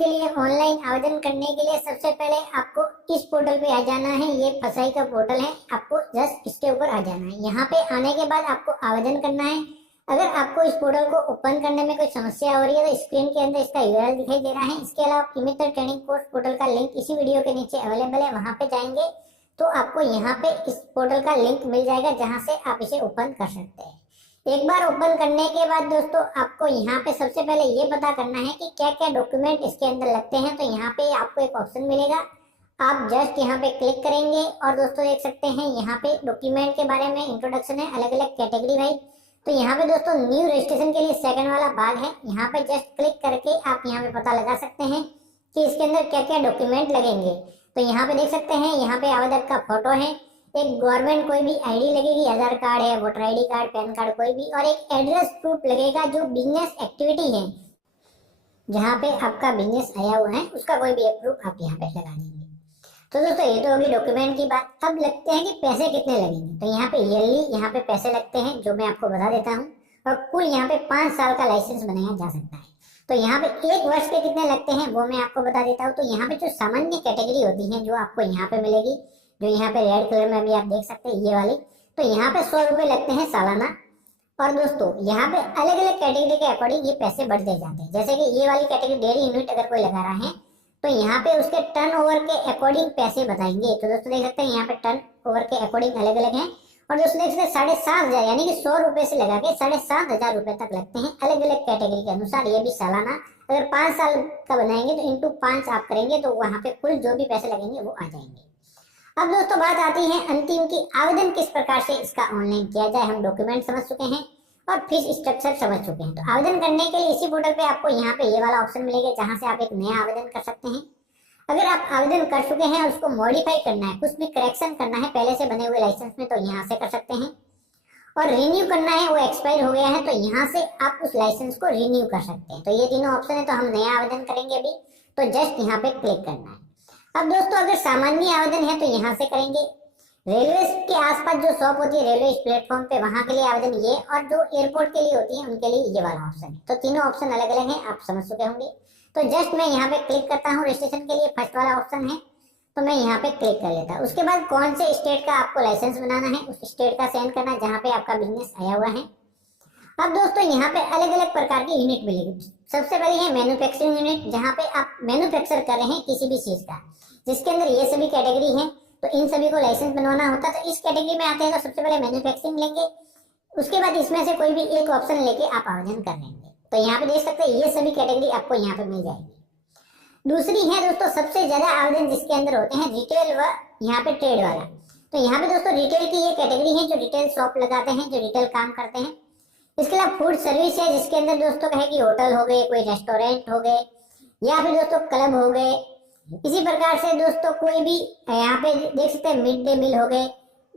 के लिए ऑनलाइन आवेदन करने के लिए सबसे पहले आपको इस पोर्टल पे आ जाना है। ये फसाई का पोर्टल है, आपको जस्ट इसके ऊपर आ जाना है। यहाँ पे आने के बाद आपको आवेदन करना है। अगर आपको इस पोर्टल को ओपन करने में कोई समस्या हो रही है तो स्क्रीन के अंदर इसका यूआरएल दिखाई दे रहा है। इसके अलावा किमितर ट्रेनिंग कोर्स पोर्टल का लिंक इसी वीडियो के नीचे अवेलेबल है, वहां पे जाएंगे तो आपको यहाँ पे इस पोर्टल का लिंक मिल जाएगा जहाँ से आप इसे ओपन कर सकते हैं। एक बार ओपन करने के बाद दोस्तों आपको यहाँ पे सबसे पहले ये पता करना है कि क्या क्या डॉक्यूमेंट इसके अंदर लगते हैं। तो यहाँ पे आपको एक ऑप्शन मिलेगा, आप जस्ट यहाँ पे क्लिक करेंगे और दोस्तों देख सकते हैं यहाँ पे डॉक्यूमेंट के बारे में इंट्रोडक्शन है, अलग अलग कैटेगरी वाइज। तो यहाँ पे दोस्तों न्यू रजिस्ट्रेशन के लिए सेकंड वाला भाग है, यहाँ पे जस्ट क्लिक करके आप यहाँ पे पता लगा सकते हैं कि इसके अंदर क्या क्या डॉक्यूमेंट लगेंगे। तो यहाँ पे देख सकते हैं, यहाँ पे आवेदक का फोटो है, एक गवर्नमेंट कोई भी आईडी लगेगी, आधार कार्ड है, voter ID card, pan card कोई भी, और एक एड्रेस प्रूफ लगेगा जो बिजनेस एक्टिविटी है, जहाँ पे आपका बिजनेस आया हुआ है उसका कोई भी एक प्रूफ आप यहाँ पे लगा देंगे। तो दोस्तों ये तो होगी डॉक्यूमेंट की बात। अब लगते हैं कि पैसे कितने लगेंगे। तो यहाँ पे ईयरली यहाँ पे पैसे लगते हैं जो मैं आपको बता देता हूँ, और कुल यहाँ पे 5 साल का लाइसेंस बनाया जा सकता है। तो यहाँ पे 1 वर्ष के कितने लगते हैं वो मैं आपको बता देता हूँ। तो यहाँ पे जो सामान्य कैटेगरी होती है जो आपको यहाँ पे मिलेगी, जो यहाँ पे रेड कलर में भी आप देख सकते हैं ये वाली, तो यहाँ पे 100 रुपए लगते हैं सालाना। और दोस्तों यहाँ पे अलग अलग कैटेगरी के अकॉर्डिंग ये पैसे बढ़ते जाते हैं। जैसे कि ये वाली कैटेगरी डेयरी यूनिट अगर कोई लगा रहा है तो यहाँ पे उसके टर्नओवर के अकॉर्डिंग पैसे बताएंगे। तो दोस्तों देख सकते हैं यहाँ पे टर्नओवर के अकॉर्डिंग अलग अलग हैं। और दोस्तों देख सकते हैं 7,500 यानी कि 100 रुपए से लगा के 7,500 रुपए तक लगते हैं अलग अलग कैटेगरी के अनुसार। ये भी सालाना, अगर 5 साल का बनाएंगे तो इंटू 5 आप करेंगे तो वहां पे कुल जो भी पैसे लगेंगे वो आ जाएंगे। अब दोस्तों बात आती है अंतिम की आवेदन किस प्रकार से इसका ऑनलाइन किया जाए। हम डॉक्यूमेंट समझ चुके हैं और फीस स्ट्रक्चर समझ चुके हैं। तो आवेदन करने के लिए इसी पोर्टल पे आपको यहाँ पे ये वाला ऑप्शन मिलेगा जहाँ से आप एक नया आवेदन कर सकते हैं। अगर आप आवेदन कर चुके हैं और उसको मॉडिफाई करना है, कुछ भी करेक्शन करना है पहले से बने हुए लाइसेंस में, तो यहाँ से कर सकते हैं। और रिन्यू करना है, वो एक्सपायर हो गया है तो यहाँ से आप उस लाइसेंस को रिन्यू कर सकते हैं। तो ये तीनों ऑप्शन है। तो हम नया आवेदन करेंगे अभी, तो जस्ट यहाँ पे क्लिक करना है। अब दोस्तों अगर सामान्य आवेदन है तो यहाँ से करेंगे। रेलवे के आसपास जो शॉप होती है रेलवे प्लेटफॉर्म पे, वहां के लिए आवेदन ये, और जो एयरपोर्ट के लिए होती है उनके लिए ये वाला ऑप्शन है। तो तीनों ऑप्शन अलग अलग हैं, आप समझ चुके होंगे। तो जस्ट मैं यहाँ पे क्लिक करता हूँ रजिस्ट्रेशन के लिए, फर्स्ट वाला ऑप्शन है तो मैं यहाँ पे क्लिक कर लेता हूँ। उसके बाद कौन से स्टेट का आपको लाइसेंस बनाना है उस स्टेट का सेंड करना है जहाँ पे आपका बिजनेस आया हुआ है। अब दोस्तों यहाँ पे अलग अलग प्रकार की यूनिट मिलेगी। सबसे पहले है मैन्युफैक्चरिंग यूनिट, जहाँ पे आप मैन्युफैक्चर कर रहे हैं किसी भी चीज का, जिसके अंदर ये सभी कैटेगरी है। तो इन सभी को लाइसेंस बनवाना होता है। तो इस कैटेगरी में आते हैं तो सबसे पहले मैन्युफैक्चरिंग लेंगे, उसके बाद इसमें से कोई भी एक ऑप्शन लेके आप आवेदन कर लेंगे। तो यहाँ पे देख सकते हैं ये सभी कैटेगरी आपको यहाँ पे मिल जाएगी। दूसरी है दोस्तों सबसे ज्यादा आवेदन जिसके अंदर होते हैं रिटेल व यहाँ पे ट्रेड वाला। तो यहाँ पे दोस्तों रिटेल की ये कैटेगरी है जो रिटेल शॉप लगाते हैं, जो रिटेल काम करते हैं। इसके अलावा फूड सर्विस है जिसके अंदर दोस्तों कहे कि होटल हो गए, कोई रेस्टोरेंट हो गए, या फिर दोस्तों क्लब हो गए। इसी प्रकार से दोस्तों कोई भी यहाँ पे देख सकते हैं मिड डे मील हो गए।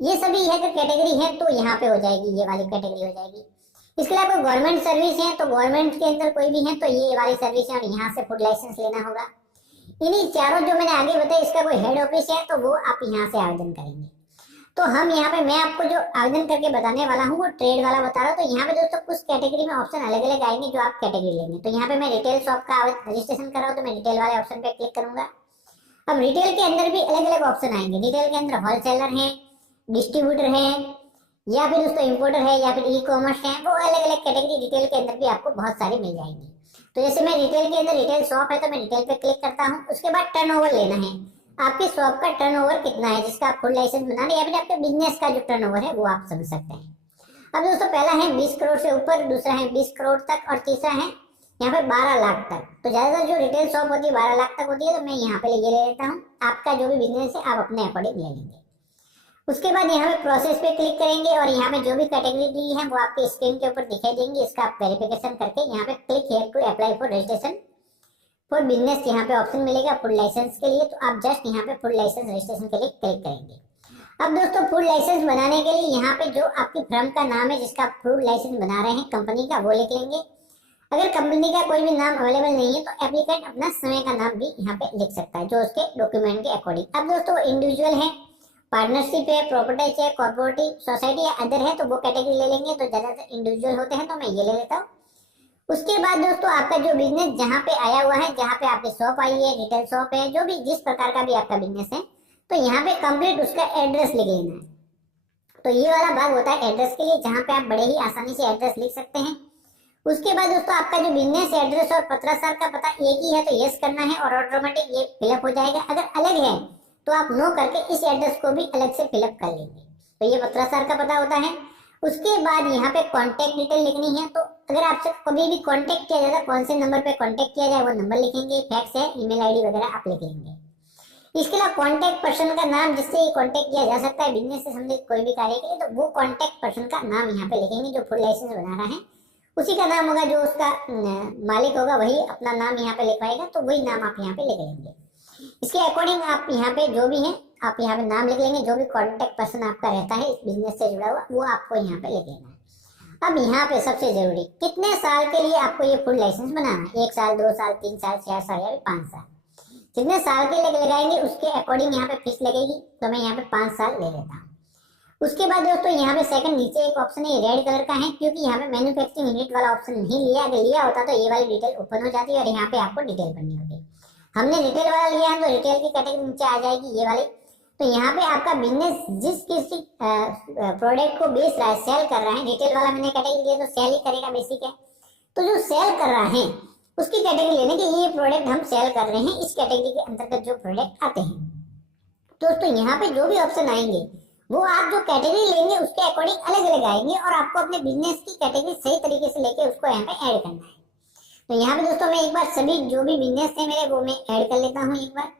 ये सभी है कैटेगरी है तो यहाँ पे हो जाएगी, ये वाली कैटेगरी हो जाएगी। इसके अलावा गवर्नमेंट सर्विस है तो गवर्नमेंट के अंदर कोई भी है तो ये वाली सर्विस है और यहाँ से फूड लाइसेंस लेना होगा। इन्हीं चारों जो मैंने आगे बताया, इसका कोई हेड ऑफिस है तो वो आप यहाँ से आवेदन करेंगे। तो हम यहाँ पे मैं आपको जो आवेदन करके बताने वाला हूँ वो ट्रेड वाला बता रहा हूँ। तो यहाँ पे दोस्तों कुछ कैटेगरी में ऑप्शन अलग अलग आएंगे जो आप कैटेगरी लेंगे। तो यहाँ पे मैं रिटेल शॉप का रजिस्ट्रेशन कर रहा हूँ तो मैं रिटेल वाले ऑप्शन पे क्लिक करूंगा। अब रिटेल के अंदर भी अलग अलग ऑप्शन आएंगे। रिटेल के अंदर होलसेलर है, डिस्ट्रीब्यूटर है, या फिर दोस्तों इंपोर्टर है, या फिर ई कॉमर्स है। वो अलग अलग कैटेगरी रिटेल के अंदर भी आपको बहुत सारी मिल जाएंगी। तो जैसे मैं रिटेल के अंदर रिटेल शॉप है तो मैं रिटेल पे क्लिक करता हूँ। उसके बाद टर्नओवर लेना है, आपके शॉप का टर्नओवर कितना है जिसका आप फुल लाइसेंस बना रहे हैं, या फिर आपके बिजनेस का जो टर्नओवर है वो आप समझ सकते हैं। अब दोस्तों पहला है 20 करोड़ से ऊपर, दूसरा है 20 करोड़ तक, और तीसरा है यहाँ पे 12 लाख तक। तो ज्यादातर जो रिटेल शॉप होती है 12 लाख तक होती है, तो मैं यहाँ पे ये ले लेता हूँ। आपका जो भी बिजनेस है आप अपने अकॉर्डिंग ले लेंगे। उसके बाद यहाँ पे प्रोसेस पे क्लिक करेंगे और यहाँ पे जो भी कैटेगरी दी है वो आपके स्क्रीन के ऊपर दिखाई देंगी। इसका आप वेरिफिकेशन करके यहाँ पे click here to apply for registration for business, यहाँ पे ऑप्शन मिलेगा फुल लाइसेंस के लिए। तो आप जस्ट यहाँ पे फुल लाइसेंस रजिस्ट्रेशन के लिए क्लिक करेंगे। अब दोस्तों फुल लाइसेंस बनाने के लिए यहाँ पे जो आपकी फर्म का नाम है जिसका फुल लाइसेंस बना रहे हैं कंपनी का, वो लिख लेंगे। अगर कंपनी का कोई भी नाम अवेलेबल नहीं है तो एप्लीकेंट अपना समय का नाम भी यहाँ पे लिख सकता है जो उसके डॉक्यूमेंट के अकॉर्डिंग। अब दोस्तों इंडिविजुअल है, पार्टनरशिप है, प्रॉपर्टाइज है, कॉर्पोरेटिव सोसाइटी या अदर है तो वो कैटेगरी ले लेंगे। तो ज्यादातर इंडिविजुअल होते हैं तो मैं ये ले लेता हूँ। उसके बाद दोस्तों आपका जो बिजनेस जहाँ पे आया हुआ है, जहाँ पे आपकी शॉप आई है, रिटेल शॉप है, जो भी जिस प्रकार का भी आपका बिजनेस है, तो यहाँ पे कंप्लीट उसका एड्रेस लिख लेना है। तो ये वाला भाग होता है एड्रेस के लिए, जहाँ पे आप बड़े ही आसानी से एड्रेस लिख सकते हैं। उसके बाद दोस्तों आपका जो बिजनेस एड्रेस और पत्राचार का पता एक ही है तो यस करना है और ऑटोमेटिक ये फिलअप हो जाएगा। अगर अलग है तो आप नो करके इस एड्रेस को भी अलग से फिलअप कर लेंगे। तो ये पत्राचार का पता होता है। उसके बाद यहाँ पे कॉन्टेक्ट डिटेल लिखनी है। तो अगर आपसे कभी भी कॉन्टेक्ट किया जाता है, कौन से नंबर पे कॉन्टेक्ट किया जाए वो नंबर लिखेंगे, फैक्स है, ईमेल आईडी वगैरह आप लिख लेंगे। इसके अलावा कॉन्टेक्ट पर्सन का नाम जिससे कॉन्टेक्ट किया जा सकता है बिजनेस से संबंधित कोई भी कार्य के लिए, तो वो कॉन्टेक्ट पर्सन का नाम यहाँ पे लिखेंगे। जो फुल लाइसेंस बना रहा है उसी का नाम होगा, जो उसका मालिक होगा वही अपना नाम यहाँ पे लिखवाएगा, तो वही नाम आप यहाँ पे लिख लेंगे। इसके अकॉर्डिंग आप यहाँ पे जो भी है आप यहाँ पे नाम लिख लेंगे। जो भी कॉन्टेक्ट पर्सन आपका रहता है इस बिजनेस से जुड़ा हुआ वो आपको यहाँ पे लिख लेना है। अब यहाँ पे सबसे जरूरी, कितने साल के लिए आपको ये फुल लाइसेंस बनाना है? 1 साल, 2 साल, 3 साल, 4 साल या 5 साल? जितने साल के लिए लगाएंगे उसके अकॉर्डिंग यहाँ पे फीस लगेगी। तो मैं यहाँ पे 5 साल ले लेता हूँ। उसके बाद दोस्तों यहाँ पे सेकंड नीचे एक ऑप्शन है रेड कलर का है, क्योंकि यहाँ पे मैन्युफैक्चरिंग यूनिट वाला ऑप्शन नहीं लिया। अगर लिया होता तो ये वाली डिटेल ओपन हो जाती है और यहाँ पे आपको डिटेल भरनी होती। हमने रिटेल वाला लिया है तो रिटेल की कैटेगरी नीचे आ जाएगी ये वाली। तो यहाँ पे आपका बिजनेस जिस किसी प्रोडक्ट को बेच रहा है, सेल कर रहा है, रिटेल वाला मैंने कैटेगरी लिया तो सेल ही करेगा, बेसिक है। तो जो सेल कर रहा है उसकी कैटेगरी लेने की, ये प्रोडक्ट हम सेल कर रहे हैं, इस कैटेगरी के अंतर्गत जो प्रोडक्ट आते हैं। दोस्तों यहाँ पे जो भी ऑप्शन आएंगे वो आप जो कैटेगरी लेंगे उसके अकॉर्डिंग अलग अलग आएंगे और आपको अपने बिजनेस की कैटेगरी सही तरीके से लेके उसको यहाँ पे ऐड करना है। तो यहाँ पे दोस्तों मैं एक बार सभी जो भी बिजनेस है मेरे वो मैं ऐड कर लेता हूँ एक बार।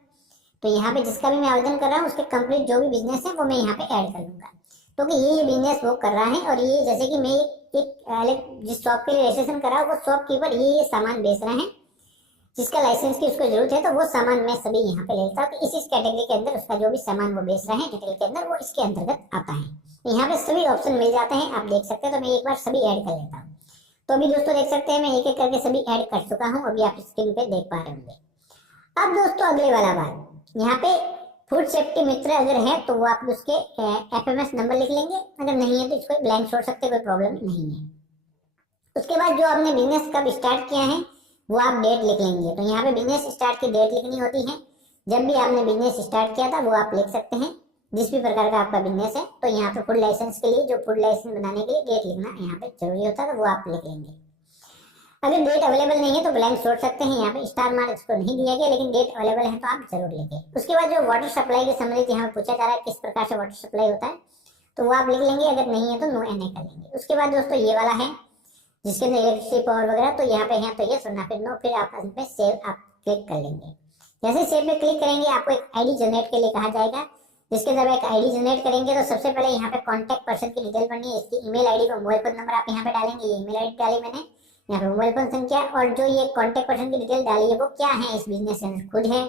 तो यहाँ पे जिसका भी मैं आवेदन कर रहा हूँ उसके कंप्लीट जो भी बिजनेस है वो मैं यहाँ पे ऐड कर लूंगा। तो कि ये बिजनेस वो कर रहा है और ये जैसे कि मैं एक अलग जिस शॉप के लिए रजिस्ट्रेशन करा वो शॉपकीपर ये सामान बेच रहे हैं, जिसका लाइसेंस की उसको जरूरत है, तो वो सामान मैं सभी यहाँ पे लेता हूँ। तो इस कैटेगरी के अंदर उसका जो भी सामान वो बेच रहे हैं डिटेल के अंदर वो इसके अंतर्गत आता है। तो यहाँ पे सभी ऑप्शन मिल जाते हैं, आप देख सकते हैं। तो मैं एक बार सभी ऐड कर लेता हूँ। तो अभी दोस्तों देख सकते हैं मैं एक एक करके सभी ऐड कर चुका हूँ, अभी आप स्क्रीन पे देख पा रहे होंगे। अब दोस्तों अगले वाला बात, यहाँ पे फूड सेफ्टी मित्र अगर है तो वो आप उसके FMS नंबर लिख लेंगे, अगर नहीं है तो इसको ब्लैंक छोड़ सकते, कोई प्रॉब्लम नहीं है। उसके बाद जो आपने बिजनेस कब स्टार्ट किया है वो आप डेट लिख लेंगे। तो यहाँ पे बिजनेस स्टार्ट की डेट लिखनी होती है, जब भी आपने बिजनेस स्टार्ट किया था वो आप लिख सकते हैं, जिस भी प्रकार का आपका बिजनेस है। तो यहाँ पे फूड लाइसेंस के लिए, जो फूड लाइसेंस बनाने के लिए डेट लिखना यहाँ पे जरूरी होता है, तो वो आप लिख लेंगे। अगर डेट अवेलेबल नहीं है तो ब्लैंक छोड़ सकते हैं, यहाँ पे स्टार मार्क इसको नहीं दिया गया, लेकिन डेट अवेलेबल है तो आप जरूर लिखें। उसके बाद जो वाटर सप्लाई के संबंधित यहाँ पे पूछा जा रहा है किस प्रकार से वाटर सप्लाई होता है, तो वो आप लिख लेंगे, अगर नहीं है तो नो NA कर लेंगे। उसके बाद दोस्तों ये वाला है जिसके अंदर इलेक्ट्रिसिटी पावर वगैरह, तो यहाँ पे है तो ये सुनना, फिर नो, फिर आप इसमें सेव आप क्लिक कर लेंगे। जैसे सेव पे क्लिक करेंगे आपको एक ID जनरेट के लिए कहा जाएगा, जिसके अंदर एक ID जनरेट करेंगे तो सबसे पहले यहाँ पे कॉन्टेक्ट पर्सन की डिटेल भरनी है, इसकी ईमेल ID को मोबाइल फोन नंबर आप यहाँ पे डालेंगे, ये ईमेल ID डाली मैंने, यहाँ पे मोबाइल फोन संख्या, और जो ये कॉन्टेक्ट पर्सन की डिटेल डाली है वो क्या है, इस बिजनेस के अंदर खुद है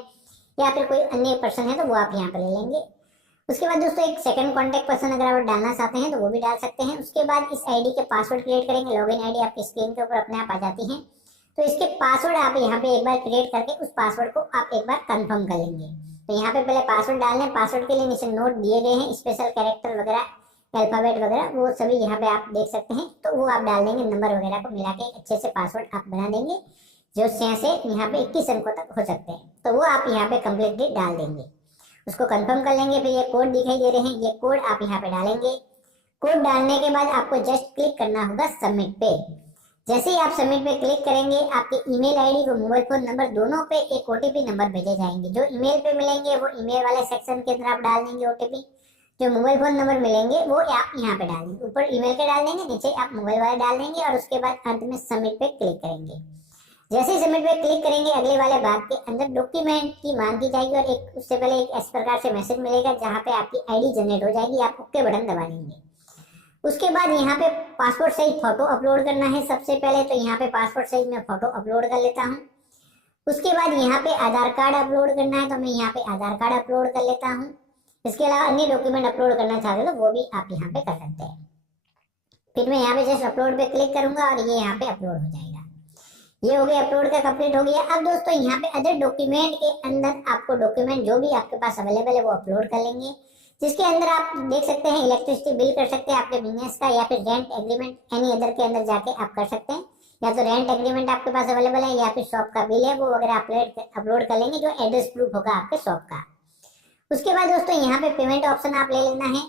या फिर कोई अन्य पर्सन है तो वो आप यहाँ पे ले लेंगे। उसके बाद दोस्तों एक सेकंड कॉन्टेक्ट पर्सन अगर आप डालना चाहते हैं तो वो भी डाल सकते हैं। उसके बाद इस ID के पासवर्ड क्रिएट करेंगे, लॉगिन ID आपकी स्क्रीन के ऊपर अपने आप आ जाती है। तो इसके पासवर्ड आप यहाँ पे एक बार क्रिएट करके उस पासवर्ड को आप एक बार कंफर्म कर लेंगे। तो यहाँ पे पहले पासवर्ड डालने, पासवर्ड के लिए नीचे नोट दिए गए हैं, स्पेशल कैरेक्टर वगैरह, अल्फाबेट वगैरह वो सभी यहाँ पे आप देख सकते हैं। तो वो आप डाल देंगे, नंबर वगैरह को मिला के अच्छे से पासवर्ड आप बना देंगे, जो से यहाँ पे 21 अंकों तक हो सकते हैं। तो वो आप यहाँ पे कम्प्लीटली डाल देंगे, उसको कंफर्म कर लेंगे। फिर ये कोड दिखाई दे रहे हैं, ये कोड आप यहाँ पे डालेंगे। कोड डालने के बाद आपको जस्ट क्लिक करना होगा सबमिट पे। जैसे ही आप सबमिट पे क्लिक करेंगे आपके ईमेल ID को मोबाइल फोन नंबर दोनों पे एक OTP नंबर भेजे जाएंगे। जो ईमेल पे मिलेंगे वो ईमेल वाले सेक्शन के अंदर आप डाल देंगे OTP, जो मोबाइल फोन नंबर मिलेंगे वो आप यहाँ पे डाल देंगे, ऊपर ईमेल के डाल देंगे, नीचे आप मोबाइल वाले डाल देंगे और उसके बाद अंत में सबमिट पे क्लिक करेंगे। जैसे ही सबमिट पे क्लिक करेंगे अगले वाले भाग के अंदर डॉक्यूमेंट की मांग की जाएगी और एक उससे पहले एक इस प्रकार से मैसेज मिलेगा जहाँ पे आपकी ID जनरेट हो जाएगी, आप ओके बटन दबा देंगे। उसके बाद यहाँ पे पासपोर्ट साइज फोटो अपलोड करना है सबसे पहले, तो यहाँ पे पासपोर्ट साइज में फोटो अपलोड कर लेता हूँ। उसके बाद यहाँ पे आधार कार्ड अपलोड करना है, तो मैं यहाँ पे आधार कार्ड अपलोड कर लेता हूँ। इसके अलावा अन्य डॉक्यूमेंट अपलोड करना चाहते हो तो वो भी आप यहाँ पे कर सकते हैं। फिर मैं यहाँ पे जस्ट अपलोड पे क्लिक करूंगा और ये यहाँ पे अपलोड हो जाएगा। ये हो गया, अपलोड का कंप्लीट हो गया। अब दोस्तों यहाँ पे अदर डॉक्यूमेंट के अंदर आपको डॉक्यूमेंट जो भी आपके पास अवेलेबल है वो अपलोड कर लेंगे, जिसके अंदर आप देख सकते हैं इलेक्ट्रिसिटी बिल कर सकते हैं आपके बिजनेस का, या फिर रेंट एग्रीमेंट एनी अदर के अंदर जाके आप कर सकते हैं। या तो रेंट एग्रीमेंट आपके पास अवेलेबल है या फिर शॉप का बिल है, वो वगैरह अपलोड कर लेंगे, जो एड्रेस प्रूफ होगा आपके शॉप का। उसके बाद दोस्तों यहाँ पे पेमेंट ऑप्शन आप ले लेना है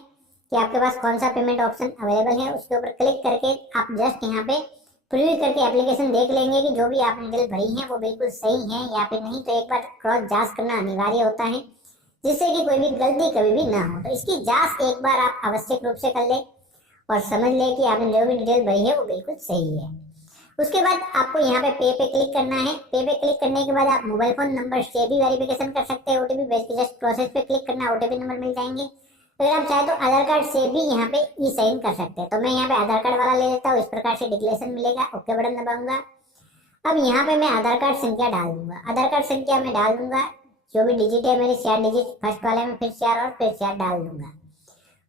कि आपके पास कौन सा पेमेंट ऑप्शन अवेलेबल है। उसके ऊपर क्लिक करके आप जस्ट यहाँ पे प्रीव्यू करके एप्लीकेशन देख लेंगे कि जो भी आपने डिटेल भरी है वो बिल्कुल सही है या फिर नहीं। तो एक बार क्रॉस जांच करना अनिवार्य होता है, जिससे कि कोई भी गलती कभी भी ना हो। तो इसकी जांच एक बार आप आवश्यक रूप से कर ले और समझ ले कि आपने जो भी डिटेल भरी है वो बिल्कुल सही है। उसके बाद आपको यहाँ पे क्लिक करना है। पे क्लिक करने के बाद आप मोबाइल फोन नंबर से भी वेरिफिकेशन कर सकते हैं। ओटीपी भेज के जस्ट प्रोसेस पे क्लिक करना, ओटीपी नंबर मिल जाएंगे। अगर आप चाहे तो आधार कार्ड से भी यहाँ पे ई साइन कर सकते हैं। तो मैं यहाँ पे आधार कार्ड वाला ले लेता हूँ, इस प्रकार से डिक्लेरेशन मिलेगा। ओके बटन दबाऊंगा। अब यहाँ पे मैं आधार कार्ड संख्या डाल दूंगा। आधार कार्ड संख्या मैं डाल दूंगा, जो भी डिजिट है मेरे 4 डिजिट, फर्स्ट वाले में फिर 4 और फिर 4 डाल दूंगा।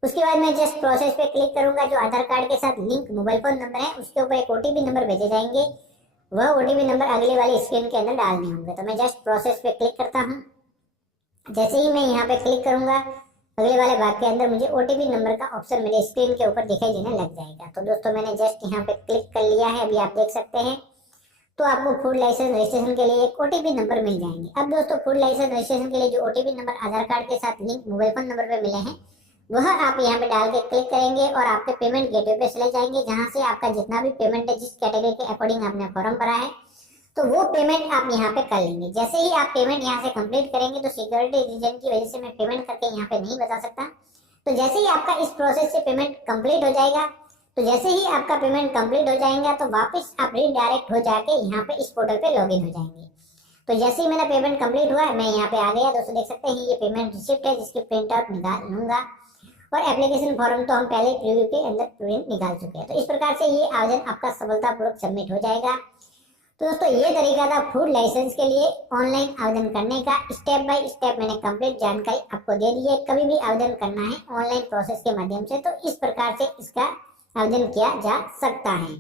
उसके बाद मैं जस्ट प्रोसेस पे क्लिक करूंगा। जो आधार कार्ड के साथ लिंक मोबाइल फोन नंबर है उसके ऊपर एक ओटीपी नंबर भेजे जाएंगे, वह ओटीपी नंबर अगले वाली स्क्रीन के अंदर डालने होंगे। तो मैं जस्ट प्रोसेस पे क्लिक करता हूँ। जैसे ही मैं यहाँ पे क्लिक करूंगा, अगले वाले भाग के अंदर मुझे ओटीपी नंबर का ऑप्शन मेरे स्क्रीन के ऊपर दिखाई देने लग जाएगा। तो दोस्तों मैंने जस्ट यहाँ पे क्लिक कर लिया है, अभी आप देख सकते हैं। तो आपको फूड लाइसेंस रजिस्ट्रेशन के लिए एक ओटीपी नंबर मिल जाएंगे। अब दोस्तों फूड लाइसेंस रजिस्ट्रेशन के लिए जो ओटीपी नंबर आधार कार्ड के साथ लिंक मोबाइल फोन नंबर पे मिले हैं, वह आप यहाँ पे डाल के क्लिक करेंगे और आपके पेमेंट गेटवे पे चले जाएंगे, जहाँ से आपका जितना भी पेमेंट है, जिस कैटेगरी के अकॉर्डिंग आपने फॉर्म भरा है, तो वो पेमेंट आप यहाँ पे कर लेंगे। जैसे ही आप पेमेंट यहाँ से कंप्लीट करेंगे, तो सिक्योरिटी रीजन की वजह से मैं पेमेंट करके यहाँ पे नहीं बता सकता। तो जैसे ही आपका इस प्रोसेस से पेमेंट कंप्लीट हो जाएगा, तो जैसे ही आपका पेमेंट कंप्लीट हो जाएगा, तो वापस आप रीडायरेक्ट हो जाके यहाँ पे इस पोर्टल पे लॉगिन हो जाएंगे। तो जैसे ही मेरा पेमेंट कंप्लीट हुआ, मैं यहाँ पे आ गया। दोस्तों देख सकते हैं ये पेमेंट रिसिप्ट है, जिसकी प्रिंट आउट निकाल लूंगा। और एप्लीकेशन फॉर्म तो हम पहले प्रीव्यू के अंदर प्रिंट निकाल चुके हैं। तो इस प्रकार से ये आवेदन आपका सफलतापूर्वक सबमिट हो जाएगा। तो दोस्तों ये तरीका था फूड लाइसेंस के लिए ऑनलाइन आवेदन करने का। स्टेप बाय स्टेप मैंने कंप्लीट जानकारी आपको दे दी है। कभी भी आवेदन करना है ऑनलाइन प्रोसेस के माध्यम से, तो इस प्रकार से इसका आवेदन किया जा सकता है।